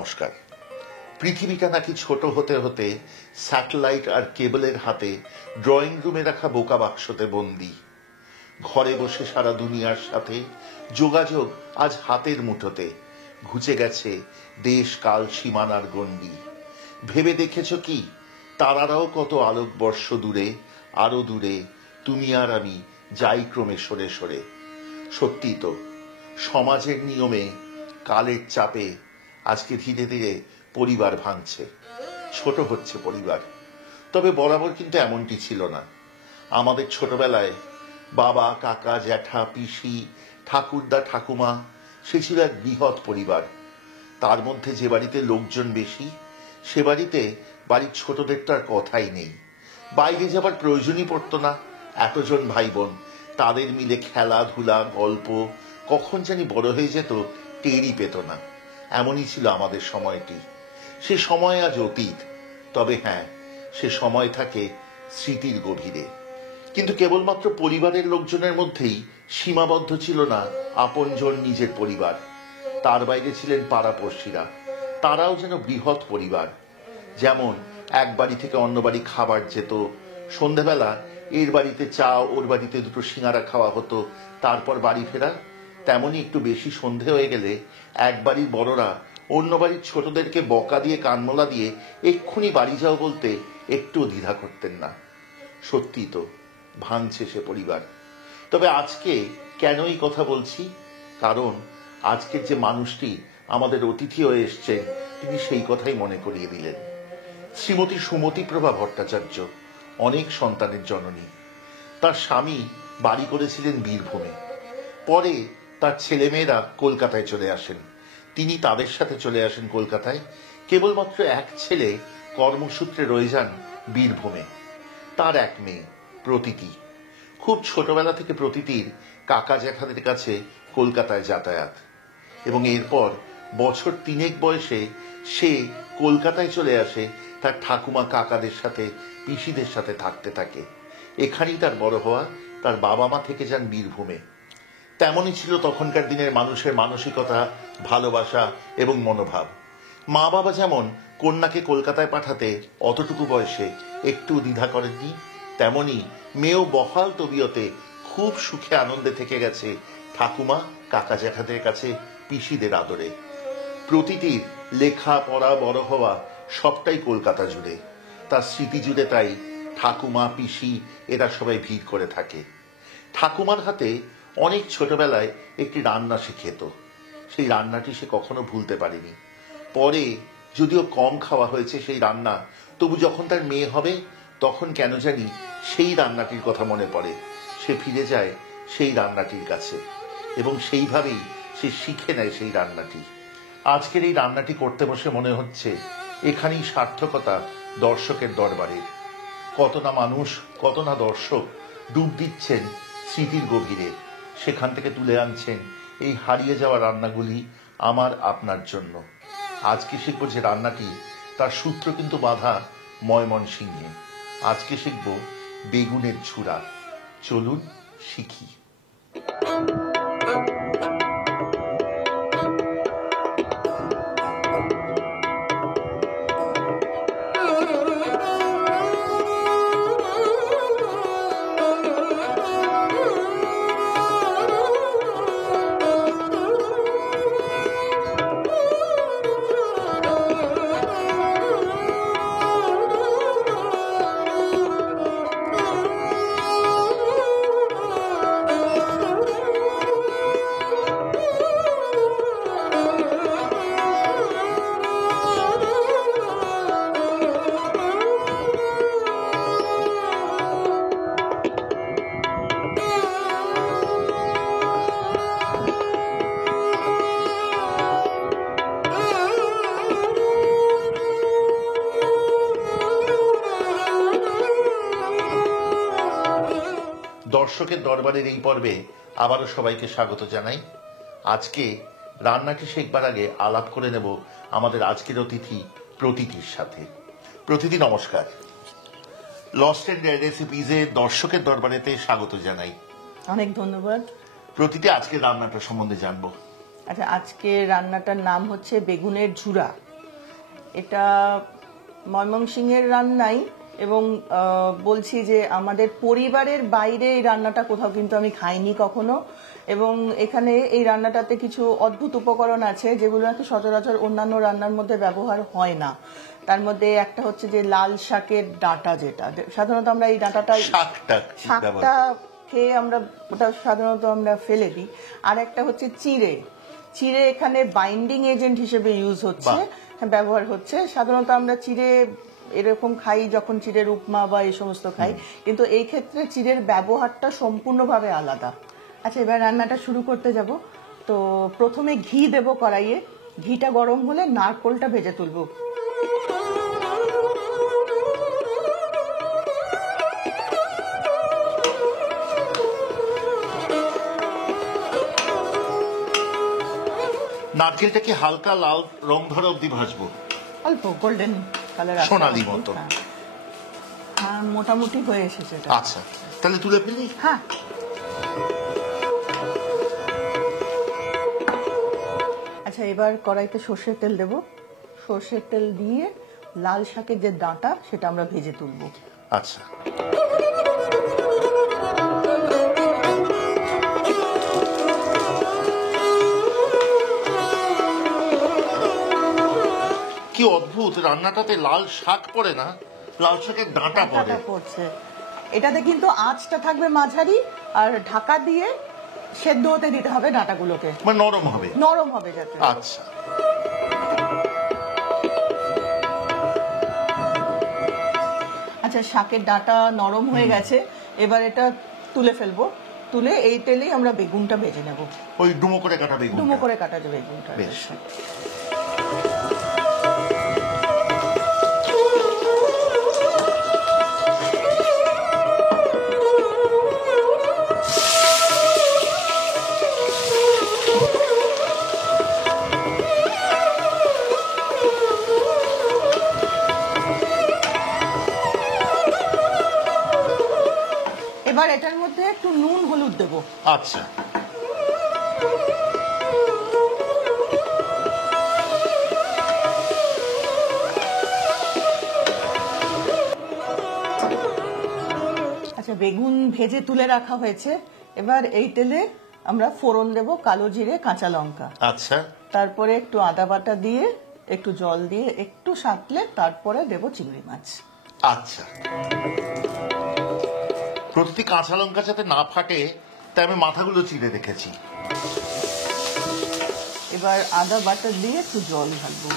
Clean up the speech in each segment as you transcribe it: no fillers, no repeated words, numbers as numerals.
নমস্কার। পৃথিবীটা নাকি ছোট হতে হতে স্যাটেলাইট আর কেবলের হাতে ড্রয়িং রুমে রাখা বোকা বাক্সতে বন্দি। ঘরে বসে সারা দুনিয়ার সাথে যোগাযোগ আজ হাতের মুঠোতে। ঘুচে গেছে দেশ কাল সীমানার গণ্ডি। ভেবে দেখেছ কি তারারাও কত আলোকবর্ষ দূরে, আরো দূরে তুমি আর আমি যাই ক্রমে সরে সরে। সত্যি তো, সমাজের নিয়মে কালের চাপে আজকে ধীরে ধীরে পরিবার ভাঙছে, ছোট হচ্ছে পরিবার। তবে বরাবর কিন্তু এমনটি ছিল না। আমাদের ছোটবেলায় বাবা, কাকা, জ্যাঠা, পিসি, ঠাকুরদা, ঠাকুমা, সে ছিল এক বৃহৎ পরিবার। তার মধ্যে যে বাড়িতে লোকজন বেশি, সে বাড়িতে বাড়ির ছোটদের তো আর কথাই নেই। বাইরে যাবার প্রয়োজনই পড়তো না। এতজন ভাই বোন, তাদের মিলে খেলাধুলা, গল্প কখন জানি বড় হয়ে যেত টেরই পেত না। এমনই ছিল আমাদের সময়টি। সে সময় আজ অতীত, তবে হ্যাঁ, সে সময় থাকে স্মৃতির গভীরে। কিন্তু কেবলমাত্র পরিবারের লোকজনের মধ্যেই সীমাবদ্ধ ছিল না আপনজন, নিজের পরিবার। তার বাইরে ছিলেন পাড়াপড়শিরা, তারাও যেন বৃহৎ পরিবার। যেমন এক বাড়ি থেকে অন্য বাড়ি খাবার যেত, সন্ধেবেলা এর বাড়িতে চা, ওর বাড়িতে দুটো সিঙ্গারা খাওয়া হতো, তারপর বাড়ি ফেরা। তেমনি একটু বেশি সন্ধে হয়ে গেলে এক বাড়ির বড়রা অন্য বাড়ির ছোটদেরকে বকা দিয়ে, কানমোলা দিয়ে এক্ষুনি বাড়ি যাও বলতে একটুও দ্বিধা করতেন না। সত্যি তো, ভাঙছে সে পরিবার। তবে আজকে কেন এই কথা বলছি? কারণ আজকের যে মানুষটি আমাদের অতিথি হয়ে এসছেন, তিনি সেই কথাই মনে করিয়ে দিলেন। শ্রীমতী সুমতি প্রভা ভট্টাচার্য অনেক সন্তানের জননী। তার স্বামী বাড়ি করেছিলেন বীরভূমে। পরে তার ছেলেমেয়েরা কলকাতায় চলে আসেন। তিনি তাদের সাথে চলে আসেন কলকাতায়। কেবলমাত্র এক ছেলে কর্মসূত্রে রয়ে যান বীরভূমে। তার এক মেয়ে প্রতীতি। খুব ছোটবেলা থেকে প্রতীতির কাকা জ্যাঠাদের কাছে কলকাতায় যাতায়াত, এবং এরপর বছর 3 বয়সে সে কলকাতায় চলে আসে তার ঠাকুমা, কাকাদের সাথে, পিসিদের সাথে থাকতে থাকে। এখানেই তার বড় হওয়া। তার বাবা মা থেকে যান বীরভূমে। তেমনই ছিল তখনকার দিনের মানুষের মানসিকতা, ভালোবাসা এবং মনোভাব। মা বাবা যেমন কন্যাকে কলকাতায় পাঠাতে অতটুকু বয়সে একটু দ্বিধা করেননি, তেমনি মেয়েও বহাল তবিয়তে খুব সুখে আনন্দে থেকে গেছে ঠাকুমা, কাকা জ্যাঠাদের কাছে, পিসিদের আদরে। প্রতীতির লেখা পড়া, বড় হওয়া সবটাই কলকাতা জুড়ে। তার স্মৃতি জুড়ে তাই ঠাকুমা, পিসি এরা সবাই ভিড় করে থাকে। ঠাকুমার হাতে অনেক ছোটবেলায় একটি রান্না সে খেত। সেই রান্নাটি সে কখনো ভুলতে পারেনি। পরে যদিও কম খাওয়া হয়েছে সেই রান্না, তবু যখন তার মেয়ে হবে তখন কেন জানি সেই রান্নাটির কথা মনে পড়ে। সে ফিরে যায় সেই রান্নাটির কাছে এবং সেইভাবেই সে শিখে নেয় সেই রান্নাটি। আজকের এই রান্নাটি করতে বসে মনে হচ্ছে এখানেই সার্থকতা দর্শকের দরবারের। কত না মানুষ, কত না দর্শক ডুব দিচ্ছেন স্মৃতির গভীরে। সেখান থেকে তুলে আনছেন এই হারিয়ে যাওয়া রান্নাগুলি আমার আপনার জন্য। আজকে শিখব যে রান্নাটি, তার সূত্র কিন্তু বাঁধা ময়মনসিংহে। আজকে শিখব বেগুনের ঝুরা। চলুন শিখি। দর্শকের দরবারের এই পর্বে আবারও সবাইকে স্বাগত জানাই। আজকে রান্নাটি শেখবার আগে আলাপ করে নেব আমাদের আজকের অতিথি প্রতীতির সাথে। প্রতীতি নমস্কার। লস্ট এন্ড রেসিপিজে দর্শকের দরবারেতে স্বাগত জানাই। অনেক ধন্যবাদ। প্রতীতি, আজকে রান্নাটা সম্বন্ধে জানবো। আচ্ছা, আজকে রান্নাটার নাম হচ্ছে বেগুনের ঝুরা। এটা ময়মনসিংহের রান্নাই, এবং বলছি যে আমাদের পরিবারের বাইরে এই রান্নাটা কোথাও কিন্তু আমি খাইনি কখনো। এবং এখানে এই রান্নাটাতে কিছু অদ্ভুত উপকরণ আছে যেগুলো নাকি সচরাচর অন্যান্য রান্নার মধ্যে ব্যবহার হয় না। তার মধ্যে একটা হচ্ছে যে লাল শাকের ডাঁটা, যেটা সাধারণত আমরা এই ডাঁটাটা শাকটা খেয়ে আমরা ওটা সাধারণত আমরা ফেলে দিই। আর একটা হচ্ছে চিড়ে এখানে বাইন্ডিং এজেন্ট হিসেবে ইউজ হচ্ছে, ব্যবহার হচ্ছে। সাধারণত আমরা চিড়ে এরকম খাই যখন চিড়ের উপমা বা এই সমস্ত খাই, কিন্তু এই ক্ষেত্রে চিড়ের ব্যবহারটা সম্পূর্ণভাবে আলাদা। আচ্ছা, এবার রান্নাটা শুরু করতে যাব। তো প্রথমে ঘি দেব কড়াইয়ে। ঘিটা গরম হলে নারকোলটা ভেজে তুলবো। নারকেলটা কি হালকা লাল রং ধরা অব্দি ভাজবো? অল্প গোল্ডেন কালার, সোনালি মতো। হ্যাঁ, মোটামুটি হয়ে এসেছে। আচ্ছা, তাহলে তুলে ফেলি। হ্যাঁ, আচ্ছা, এবার কড়াইতে সর্ষের তেল দেব। সর্ষের তেল দিয়ে লাল শাকের যে ডাঁটা সেটা আমরা ভেজে তুলবো। আচ্ছা, কি অদ্ভুত, রান্নাটাতে লাল শাক পড়ে না, লাল শাকের ডাঁটা পড়ছে। এটাতে কিন্তু আঁচটা থাকবে মাঝারি, আর ঢাকা দিয়ে সেদ্ধ হতে দিতে হবে ডাঁটাগুলোকে, মানে নরম হবে যাতে। আচ্ছা, আচ্ছা, শাকের ডাঁটা নরম হয়ে গেছে। এবার এটা তুলে ফেলবো। তুলে এই তেলেই আমরা বেগুনটা ভেজে নেব। ওই ডুমো করে কাটা যে বেগুনটা। বেশ। এবার এটার মধ্যে একটু নুন হলুদ দেবো। আচ্ছা, আচ্ছা, বেগুন ভেজে তুলে রাখা হয়েছে। এবার এই তেলে আমরা ফোড়ন দেব, কালো জিরে, কাঁচা লঙ্কা। আচ্ছা, তারপরে একটু আদা বাটা দিয়ে একটু জল দিয়ে একটু সাঁতলে তারপরে দেব চিংড়ি মাছ। আচ্ছা, প্রতিটি কাঁচা লঙ্কা যাতে না ফাটে তাই আমি মাথাগুলো চিড়ে রেখেছি। এবার আদা বাটা দিয়ে একটু জল ঢালবো।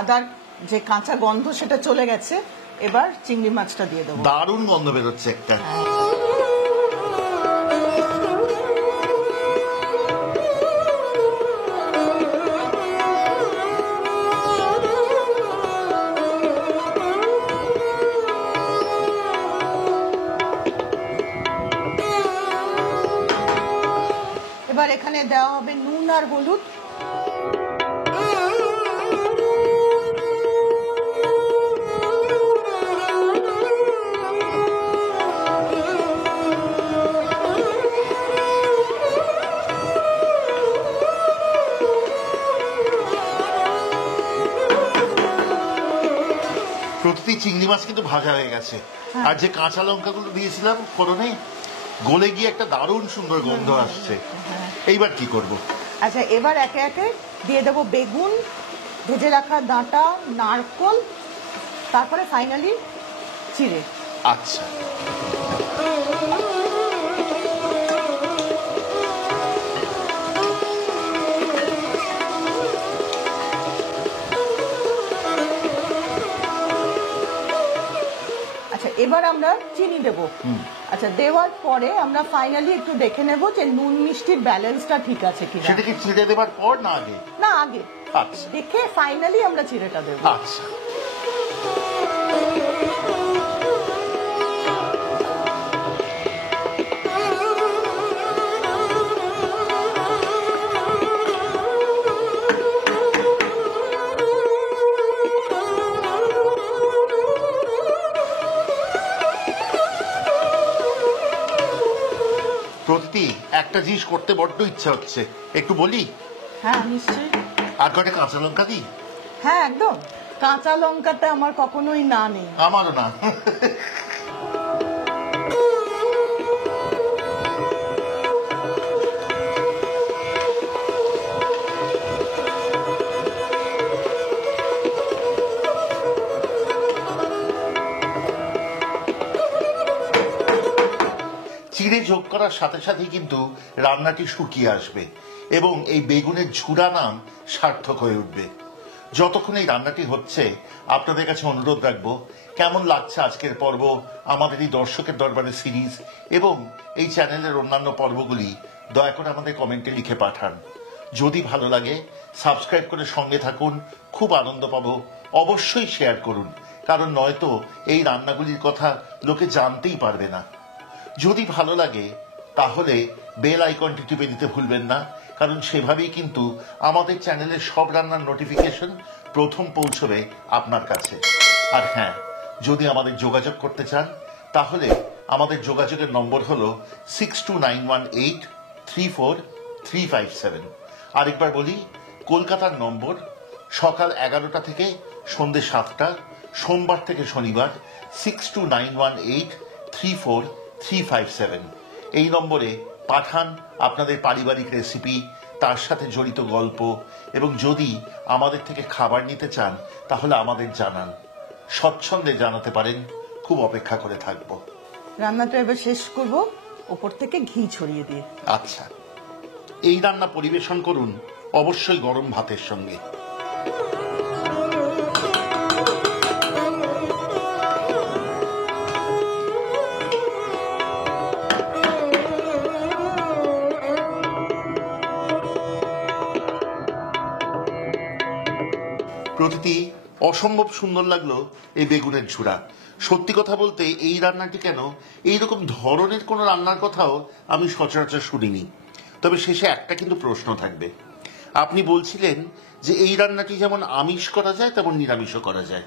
আদার যে কাঁচা গন্ধ সেটা চলে গেছে। এবার চিংড়ি মাছটা দিয়ে দেবো। দারুণ গন্ধ বেরোচ্ছে একটা। এবার এখানে দেওয়া হবে নুন আর হলুদ। প্রতিটি চিংড়ি মাছ কিন্তু ভাজা হয়ে গেছে, আর যে কাঁচা লঙ্কাগুলো দিয়েছিলাম ফোড়নে গলে গিয়ে একটা দারুণ সুন্দর গন্ধ আসছে। এইবার কি করব? আচ্ছা, এবার একে একে দিয়ে দেবো বেগুন, ভেজে রাখা ডাঁটা, নারকোল, তারপরে ফাইনালি চিড়ে। আচ্ছা, এবার আমরা চিনি দেব। আচ্ছা, দেওয়ার পরে আমরা ফাইনালি একটু দেখে নেব যে নুন মিষ্টির ব্যালেন্সটা ঠিক আছে কিনা। সেটা কি চিড়ে দেওয়ার পর না আগে? না, আগে। আচ্ছা, দেখে ফাইনালি আমরা চিড়েটা দেব। আচ্ছা, প্রতিটি একটা জিনিস করতে বড্ড ইচ্ছা হচ্ছে, একটু বলি। হ্যাঁ নিশ্চয়ই। আর কটা কাঁচা লঙ্কা দিই? হ্যাঁ একদম, কাঁচা লঙ্কাতে আমার কখনোই না নেই। আমারও না। চিড়ে যোগ করার সাথে সাথে কিন্তু রান্নাটি শুকিয়ে আসবে এবং এই বেগুনের ঝুড়া নাম সার্থক হয়ে উঠবে। যতক্ষণ এই রান্নাটি হচ্ছে আপনাদের কাছে অনুরোধ রাখবো, কেমন লাগছে আজকের পর্ব, আমাদের এই দর্শকের দরবারে সিরিজ এবং এই চ্যানেলের অন্যান্য পর্বগুলি দয়া করে আমাদের কমেন্টে লিখে পাঠান। যদি ভালো লাগে সাবস্ক্রাইব করে সঙ্গে থাকুন, খুব আনন্দ পাবো। অবশ্যই শেয়ার করুন, কারণ নয়তো এই রান্নাগুলির কথা লোকে জানতেই পারবে না। যদি ভালো লাগে তাহলে বেল আইকনটি টিপে দিতে ভুলবেন না, কারণ সেভাবেই কিন্তু আমাদের চ্যানেলের সব রান্নার নোটিফিকেশন প্রথম পৌঁছবে আপনার কাছে। আর হ্যাঁ, যদি আমাদের যোগাযোগ করতে চান তাহলে আমাদের যোগাযোগের নম্বর হলো 6291834357। আরেকবার বলি, কলকাতার নম্বর, সকাল 11টা থেকে সন্ধ্যে 7টা, সোমবার থেকে শনিবার, 6291834357। এই নম্বরে পাঠান আপনাদের পারিবারিক রেসিপি, তার সাথে জড়িত গল্প, এবং যদি আমাদের থেকে খাবার নিতে চান তাহলে আমাদের জানান, স্বচ্ছন্দে জানাতে পারেন। খুব অপেক্ষা করে থাকবো। রান্নাটা এবার শেষ করব ওপর থেকে ঘি ছড়িয়ে দিয়ে। আচ্ছা, এই রান্না পরিবেশন করুন অবশ্যই গরম ভাতের সঙ্গে। প্রতিটি অসম্ভব সুন্দর লাগলো এই বেগুনের ঝুড়া। সত্যি কথা বলতে এই রান্নাটি কেন, এইরকম ধরনের কোনো রান্নার কথাও আমি সচরাচর শুনিনি। তবে শেষে একটা কিন্তু প্রশ্ন থাকবে। আপনি বলছিলেন যে এই রান্নাটি যেমন আমিষ করা যায় তেমন নিরামিষও করা যায়।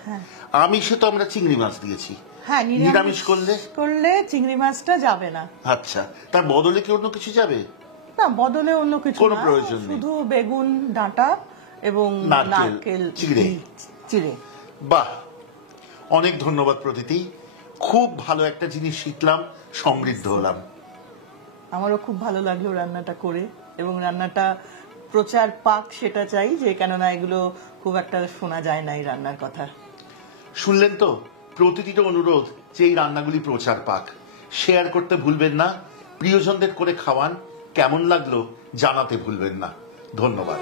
আমিষে তো আমরা চিংড়ি মাছ দিয়েছি, হ্যাঁ নিরামিষ করলে করলে চিংড়ি মাছটা যাবে না। আচ্ছা, তার বদলে কি অন্য কিছু যাবে? না, বদলে অন্য কিছু কোনো না, প্রয়োজন নেই। শুধু বেগুন ডাঁটা এবং নারকেল চিড়ে। বাহ, অনেক ধন্যবাদ প্রতিটি। খুব ভালো একটা জিনিস শিখলাম, সমৃদ্ধ হলাম। আমারও খুব ভালো লাগলো রান্নাটা করে, এবং রান্নাটা প্রচার পাক সেটা চাই, যে কেননা এগুলো খুব একটা শোনা যায় না এই রান্নার কথা। শুনলেন তো, প্রতিটির অনুরোধ যে এই রান্নাগুলি প্রচার পাক। শেয়ার করতে ভুলবেন না, প্রিয়জনদের করে খাওয়ান, কেমন লাগলো জানাতে ভুলবেন না। ধন্যবাদ।